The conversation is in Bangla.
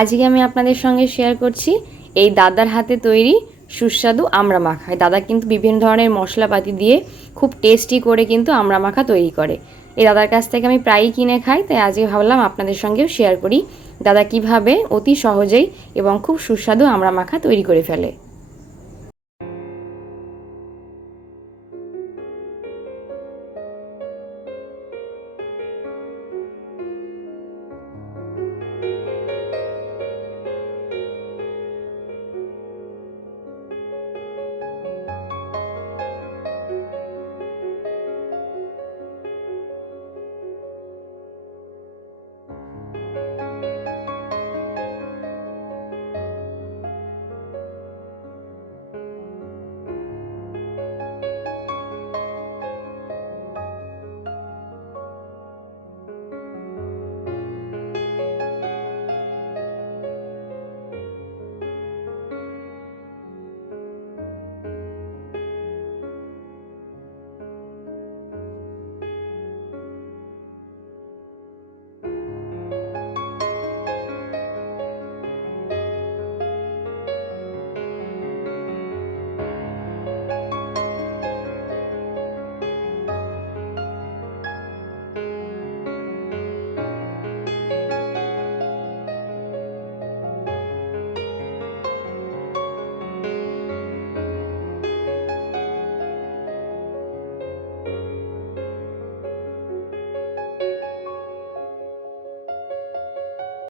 আজকে আমি আপনাদের সঙ্গে শেয়ার করছি এই দাদার হাতে তৈরি সুস্বাদু আমরা মাখা দাদা কিন্তু বিভিন্ন ধরনের মশলাপাতি দিয়ে খুব টেস্টি করে কিন্তু আমরা মাখা তৈরি করে। এই দাদার কাছ থেকে আমি প্রায়ই কিনে খাই, তাই আজকে ভাবলাম আপনাদের সঙ্গেও শেয়ার করি। দাদা কীভাবে অতি সহজেই এবং খুব সুস্বাদু আমরা মাখা তৈরি করে ফেলে।